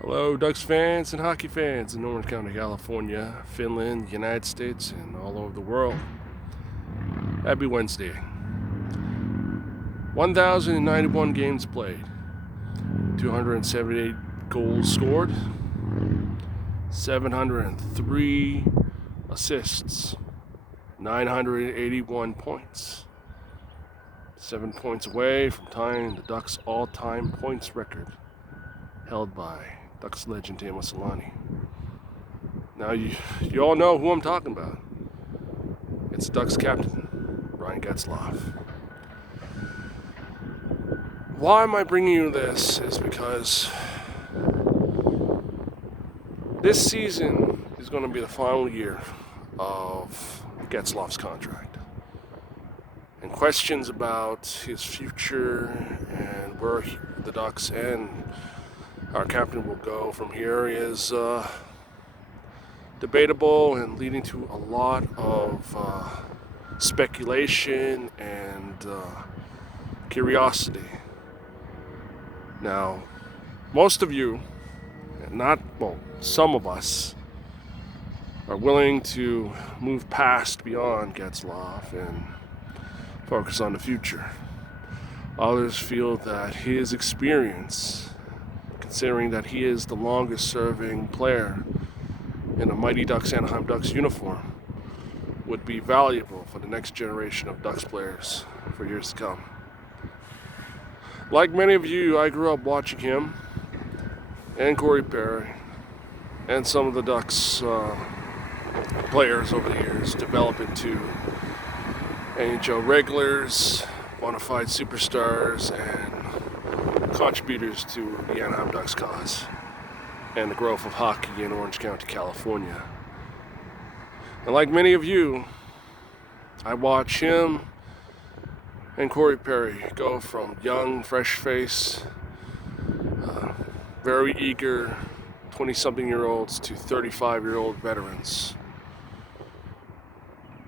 Hello, Ducks fans and hockey fans in Orange County, California, Finland, United States, and all over the world. Happy Wednesday. 1,091 games played, 278 goals scored, 703 assists, 981 points. 7 points away from tying the Ducks' all-time points record, held by Ducks legend Teemu Selanne. Now you all know who I'm talking about. It's Ducks captain, Brian Getzlaf. Why am I bringing you this is because this season is going to be the final year of Getzlaf's contract. And questions about his future and where the Ducks and our captain will go from here is debatable and leading to a lot of speculation and curiosity. Now, most of you, some of us, are willing to move past beyond Getzlaf and focus on the future. Others feel that his experience, considering that he is the longest serving player in a Mighty Ducks Anaheim Ducks uniform, would be valuable for the next generation of Ducks players for years to come. Like many of you, I grew up watching him and Corey Perry and some of the Ducks players over the years develop into NHL regulars, bona fide superstars, and contributors to the Anaheim Ducks cause and the growth of hockey in Orange County, California. And like many of you, I watch him and Corey Perry go from young, fresh face, very eager 20-something-year-olds to 35-year-old veterans,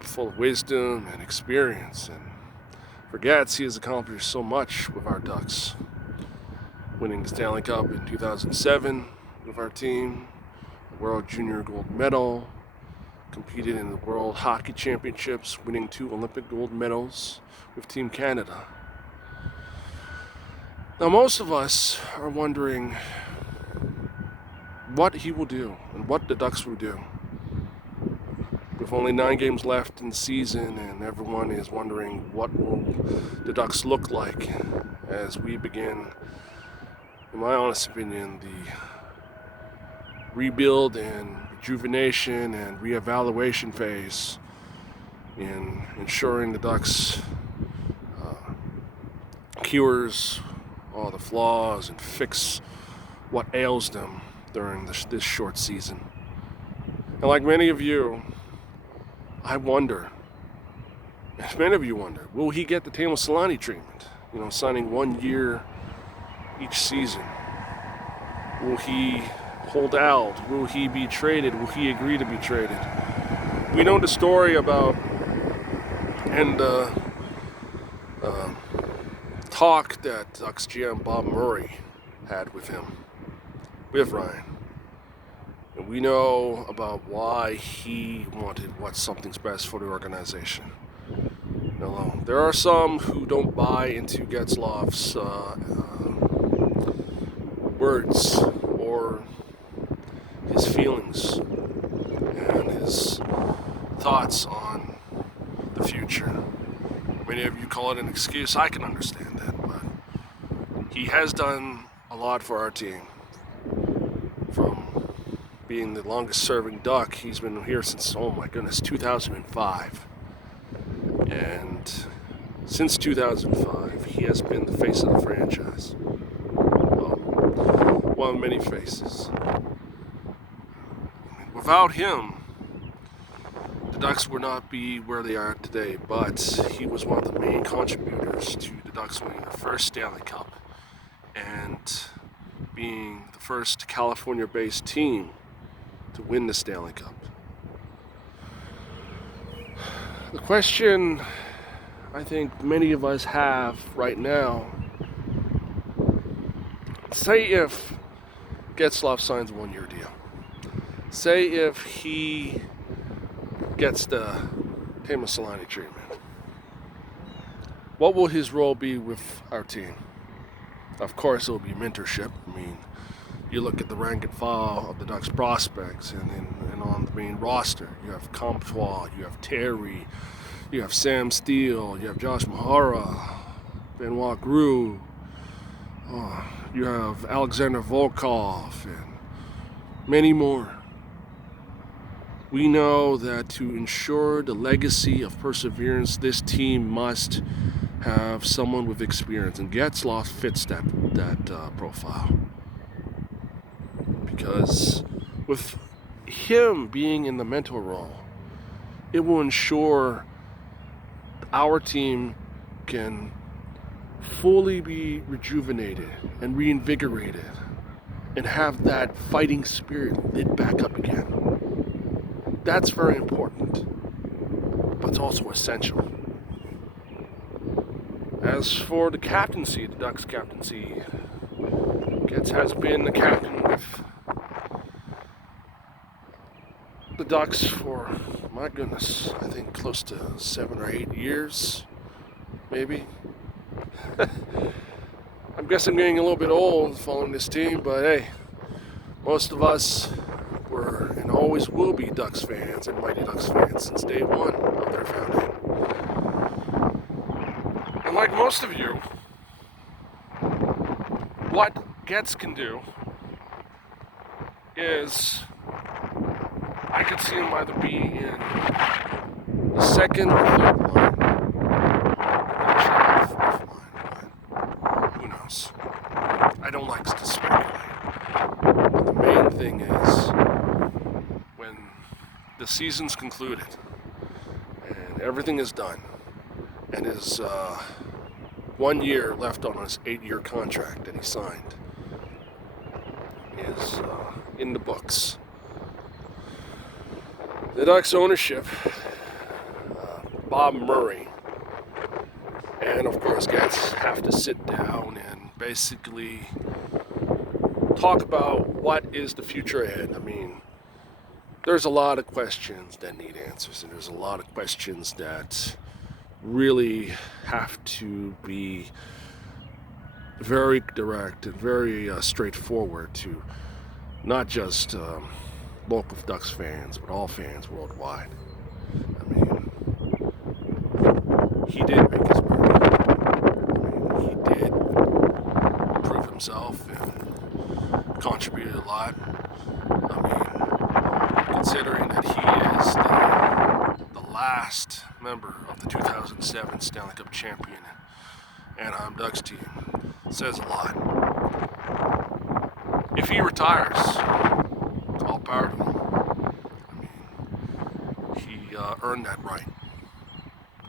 full of wisdom and experience. And for Getz, he has accomplished so much with our Ducks, winning the Stanley Cup in 2007 with our team, the World Junior Gold Medal, competed in the World Hockey Championships, winning 2 Olympic gold medals with Team Canada. Now, most of us are wondering what he will do and what the Ducks will do. With only 9 games left in the season, and everyone is wondering what will the Ducks look like as we begin, in my honest opinion, the rebuild and rejuvenation and reevaluation phase in ensuring the Ducks cures all the flaws and fix what ails them during this short season. And like many of you, I wonder, as many of you wonder, will he get the Teemu Selanne treatment? Signing 1 year each season. Will he hold out? Will he be traded? Will he agree to be traded? We know the story about and talk that Ducks GM Bob Murray had with Ryan. And we know about why he wanted what something's best for the organization. There are some who don't buy into Getzlaf's words or his feelings and his thoughts on the future. Many of you call it an excuse. I can understand that, but he has done a lot for our team. From being the longest serving Duck, he's been here since, 2005. And since 2005, he has been the face of the franchise. One of many faces. Without him, the Ducks would not be where they are today, but he was one of the main contributors to the Ducks winning their first Stanley Cup and being the first California-based team to win the Stanley Cup. The question I think many of us have right now, say if Getzlaf signs a 1-year deal. Say if he gets the Teemu Selanne treatment, what will his role be with our team? Of course, it'll be mentorship. I mean, you look at the rank and file of the Ducks prospects, and on the main roster, you have Comtois, you have Terry, you have Sam Steele, you have Josh Mahara, Benoit Gru, you have Alexander Volkov, and many more. We know that to ensure the legacy of perseverance, this team must have someone with experience, and Getzlaf fits that profile. Because with him being in the mentor role, it will ensure our team can fully be rejuvenated and reinvigorated and have that fighting spirit lit back up again. That's very important, but it's also essential. As for the captaincy, the Ducks captaincy, Getz has been the captain with the Ducks for, my goodness, I think close to 7 or 8 years, maybe. I guess I'm getting a little bit old following this team, but hey, most of us were and always will be Ducks fans and Mighty Ducks fans since day one of their founding. And like most of you, what Getz can do is, I could see him either be in the second or third line. Not sure about the fourth line, but who knows? I don't like to speculate. But the main thing is, when the season's concluded and everything is done, and his 1 year left on his 8-year contract that he signed is in the books, the Ducks ownership, Bob Murray, and of course Getz have to sit down and basically talk about what is the future ahead. I mean, there's a lot of questions that need answers, and there's a lot of questions that really have to be very direct and very straightforward to not just local Ducks fans, but all fans worldwide. I mean, he did make his money. I mean, he did prove himself and contributed a lot. I mean, considering that he is the last member of the 2007 Stanley Cup champion Anaheim Ducks team, says a lot. If he retires, all power to him. I mean, he earned that right.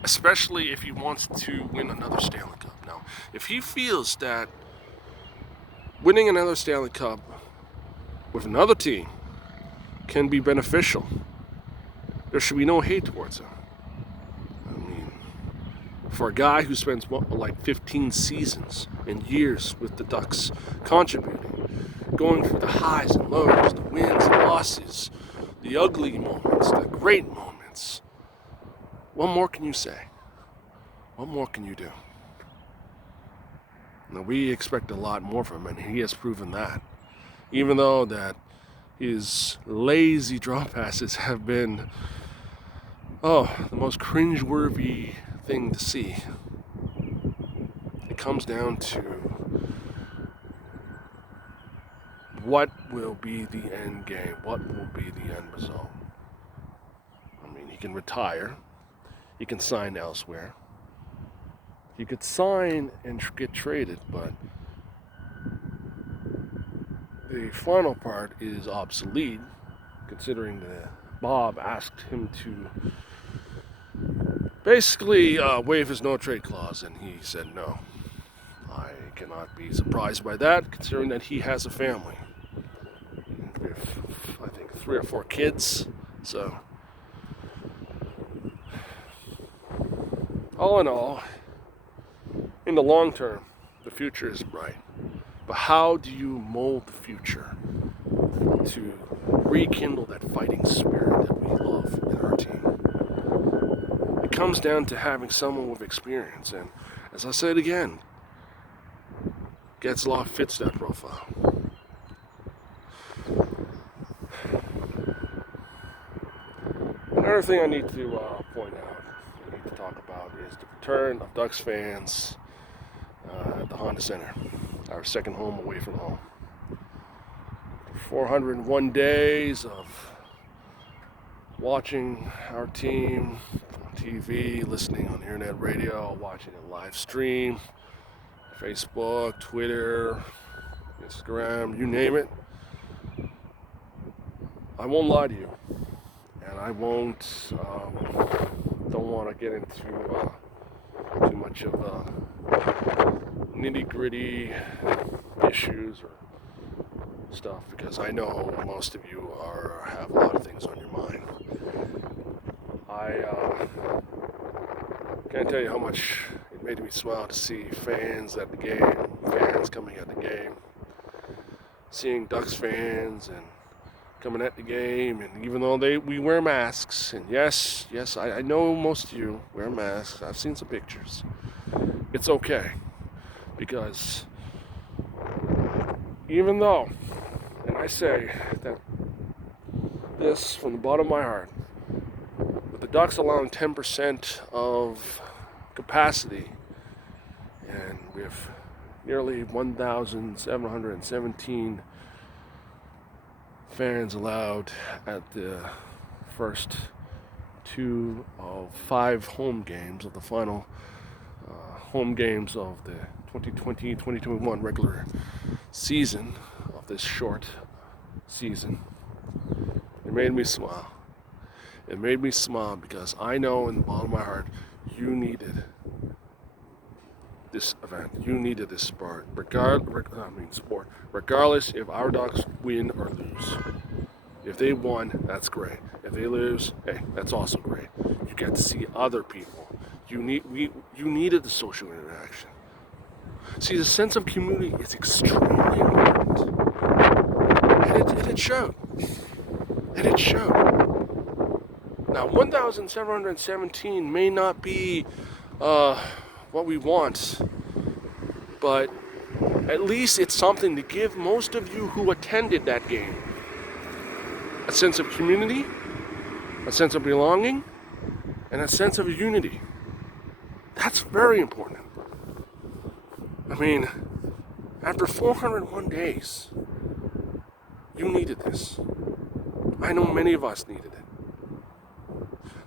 Especially if he wants to win another Stanley Cup. Now, if he feels that winning another Stanley Cup with another team can be beneficial, there should be no hate towards him. I mean, for a guy who spends like 15 seasons and years with the Ducks, contributing, going through the highs and lows, the wins and losses, the ugly moments, the great moments, what more can you say? What more can you do? Now, we expect a lot more from him, and he has proven that. Even though that his lazy draw passes have been, the most cringeworthy thing to see. It comes down to what will be the end game? What will be the end result? I mean, he can retire. He can sign elsewhere. He could sign and get traded, but the final part is obsolete, considering that Bob asked him to basically waive his no-trade clause, and he said no. I cannot be surprised by that, considering that he has a family. With, I think, 3 or 4 kids, so all in all, in the long term, the future is bright. But how do you mold the future? to rekindle that fighting spirit that we love in our team. It comes down to having someone with experience, and as I said again, Getzlaf fits that profile. Another thing I need to point out, I need to talk about, is the return of Ducks fans at the Honda Center, our second home away from home. 401 days of watching our team on TV, listening on internet radio, watching a live stream, Facebook, Twitter, Instagram, you name it. I won't lie to you, and I don't want to get into too much of nitty-gritty issues or stuff, because I know most of you have a lot of things on your mind. I can't tell you how much it made me smile to see fans at the game, fans coming at the game, seeing Ducks fans and coming at the game, and even though we wear masks, and yes, I know most of you wear masks, I've seen some pictures, it's okay, because even though, and I say that this from the bottom of my heart, with the Ducks allowing 10% of capacity, and we have nearly 1,717 fans allowed at the first 2 of 5 home games of the final home games of the 2020-2021 regular season of this short season. It made me smile. It made me smile because I know in the bottom of my heart you needed this event. You needed this sport. Regardless if our Ducks win or lose. If they won, that's great. If they lose, hey, that's also great. You get to see other people. You needed the social interaction. See, the sense of community is extremely important. And it showed. And it showed. Now, 1,717 may not be what we want, but at least it's something to give most of you who attended that game a sense of community, a sense of belonging, and a sense of unity. That's very important. I mean, after 401 days, you needed this. I know many of us needed it.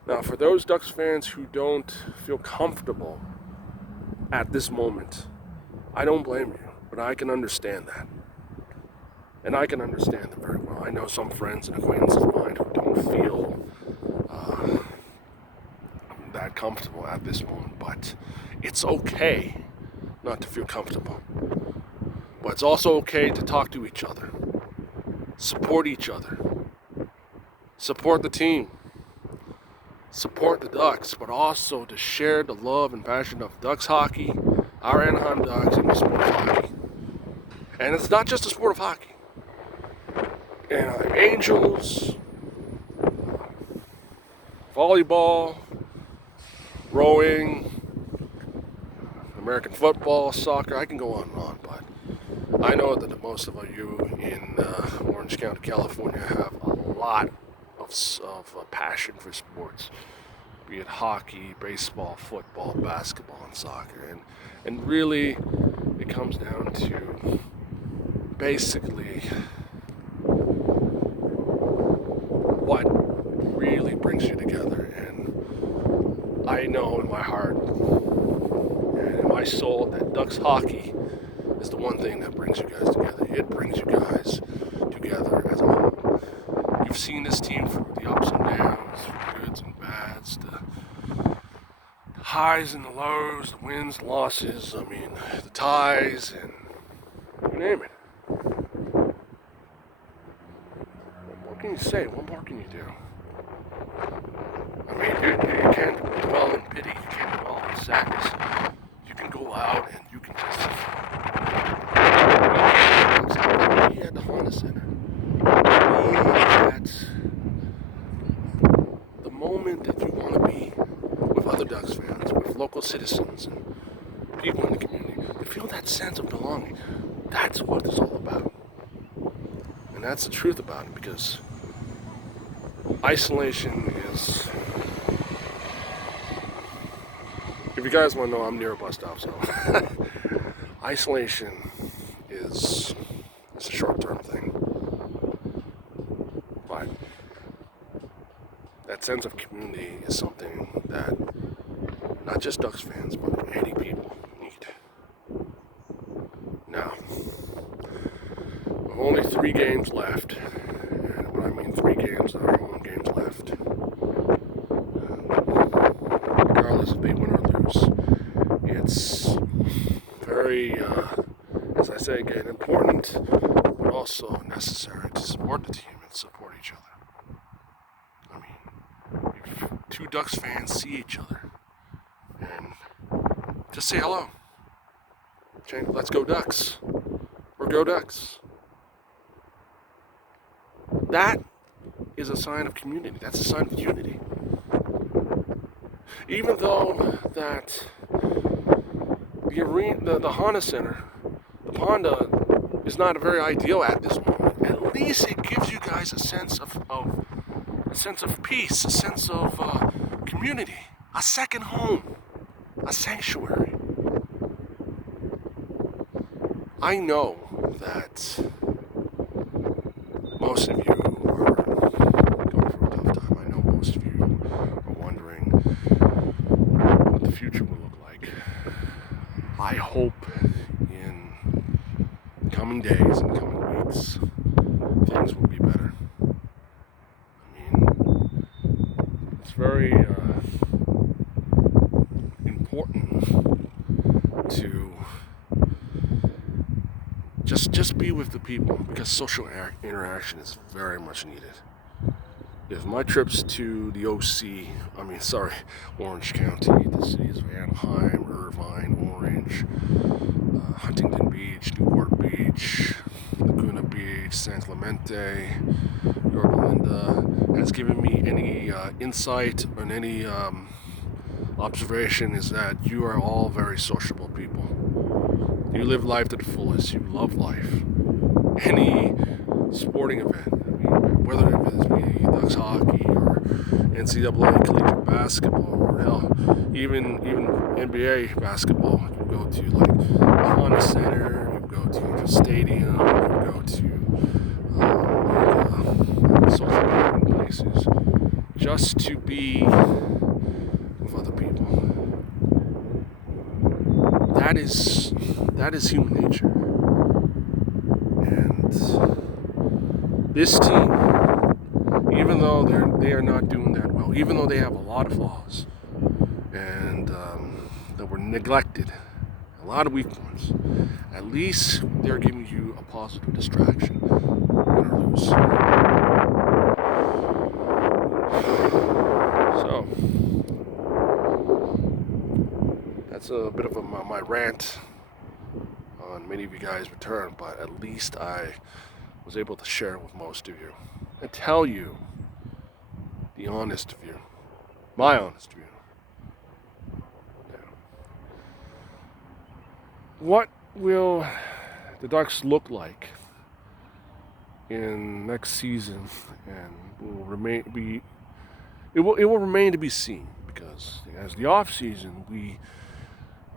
Now, for those Ducks fans who don't feel comfortable at this moment, I don't blame you, but I can understand that. And I can understand them very well. I know some friends and acquaintances of mine who don't feel that comfortable at this moment, but it's okay not to feel comfortable. But it's also okay to talk to each other, support each other, support the team, support the Ducks, but also to share the love and passion of Ducks hockey, our Anaheim Ducks, and the sport of hockey. And it's not just the sport of hockey. And Angels, volleyball, rowing, American football, soccer, I can go on and on, but I know that most of you in Orange County, California have a lot of passion for sports, be it hockey, baseball, football, basketball, and soccer. And really, it comes down to basically what really brings you together. And I know in my heart and in my soul that Ducks hockey is the one thing that brings you guys together. It brings you guys together as a whole. You've seen this team through the ups and downs, the goods and bads, the highs and the lows, the wins, the losses, the ties, and you name it. What can you say? What more can you do? You can't dwell in pity, you can't dwell in sadness. You can go out and you can just be at the Honda Center. fellow citizens and people in the community, to feel that sense of belonging. That's what it's all about. And that's the truth about it, because isolation is, if you guys want to know, I'm near a bus stop, so isolation is a short-term thing. But that sense of community is something that not just Ducks fans, but any people need. Now, with only 3 games left, and when I mean 3 games, there are home games left. Regardless if they win or lose, it's very, as I say again, important, but also necessary to support the team and support each other. I mean, if 2 Ducks fans see each other, and just say hello. Let's go Ducks. Or go Ducks. That is a sign of community. That's a sign of unity. Even though that the arena, the Honda Center, the Honda is not very ideal at this moment, at least it gives you guys a sense of peace, a sense of community, a second home, a sanctuary. I know that most of you are going through a tough time. I know most of you are wondering what the future will look like. I hope in the coming days and coming weeks, things will be better. I mean, it's very important to just be with the people, because social interaction is very much needed. If my trips to the Orange County, the cities of Anaheim, Irvine, Orange, Huntington Beach, Newport Beach, Laguna Beach, San Clemente, Yorba Linda, has given me any insight and any observation, is that you are all very sociable people. You live life to the fullest. You love life. Any sporting event, I mean, whether it be Ducks hockey or NCAA collegiate basketball, or hell, even NBA basketball, you go to like the Honda Center, you go to the stadium, you go to social places, just to be with other people. That is human nature. And this team, even though they are not doing that well, even though they have a lot of flaws, and that were neglected, a lot of weak ones, at least they're giving you a positive distraction, win or lose. So that's a bit of my rant on many of you guys' return, but at least I was able to share it with most of you and tell you the honest view, my honest view. Yeah. What will the Ducks look like in next season, and it will remain to be seen, because as the offseason, we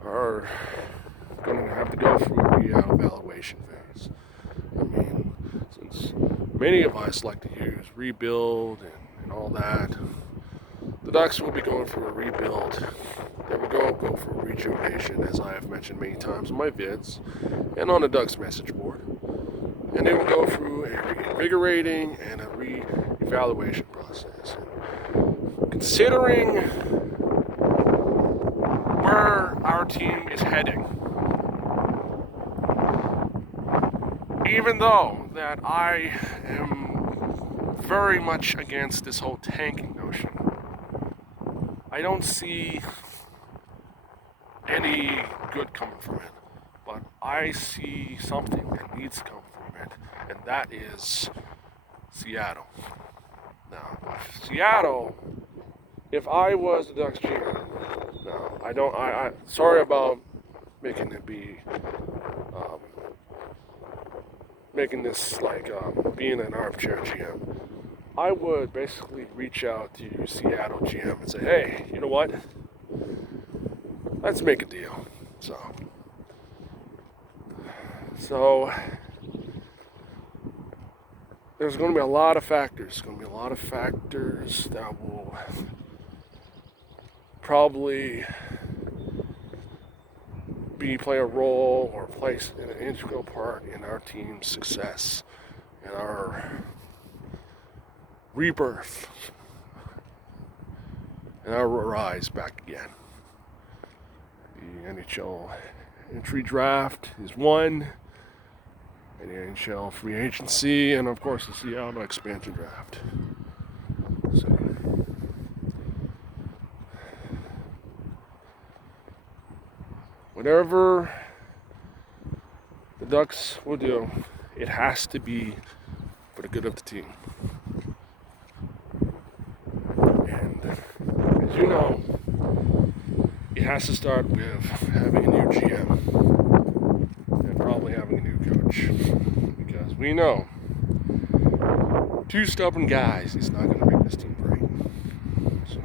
are going to have to go through a reevaluation phase. I mean, since many of us like to use rebuild and all that, the Ducks will be going through a rebuild. They will go for a rejuvenation, as I have mentioned many times in my vids and on the Ducks message board. And they will go through a reinvigorating and a re-evaluation process. Considering where our team is heading, even though that I am very much against this whole tanking notion, I don't see any good coming from it. But I see something that needs to come from it, and that is Seattle. Now, if Seattle if I was the Ducks GM, no, I don't. Sorry about making it be, making this like being an armchair GM. I would basically reach out to Seattle GM and say, hey, you know what? Let's make a deal. So there's going to be a lot of factors. Going to be a lot of factors that will probably play a role or play an integral part in our team's success and our rebirth and our rise back again. The NHL entry draft is one, and the NHL free agency, and of course the Seattle expansion draft. So, whatever the Ducks will do, it has to be for the good of the team. And as you know, it has to start with having a new GM and probably having a new coach. Because we know two stubborn guys is not going to make this team great. So,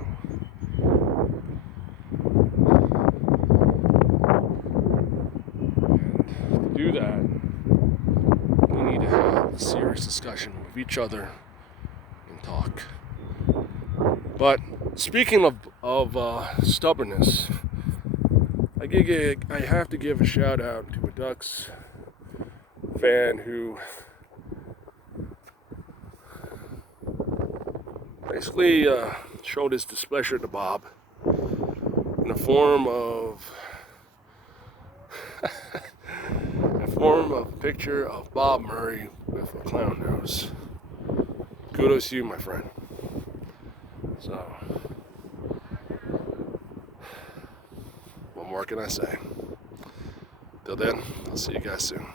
and to do that, we need to have a serious discussion with each other and talk. But speaking of stubbornness, I have to give a shout out to a Ducks fan who basically showed his displeasure to Bob in the form of a picture of Bob Murray with a clown nose. Kudos to you, my friend. So, what more can I say? Till then, I'll see you guys soon.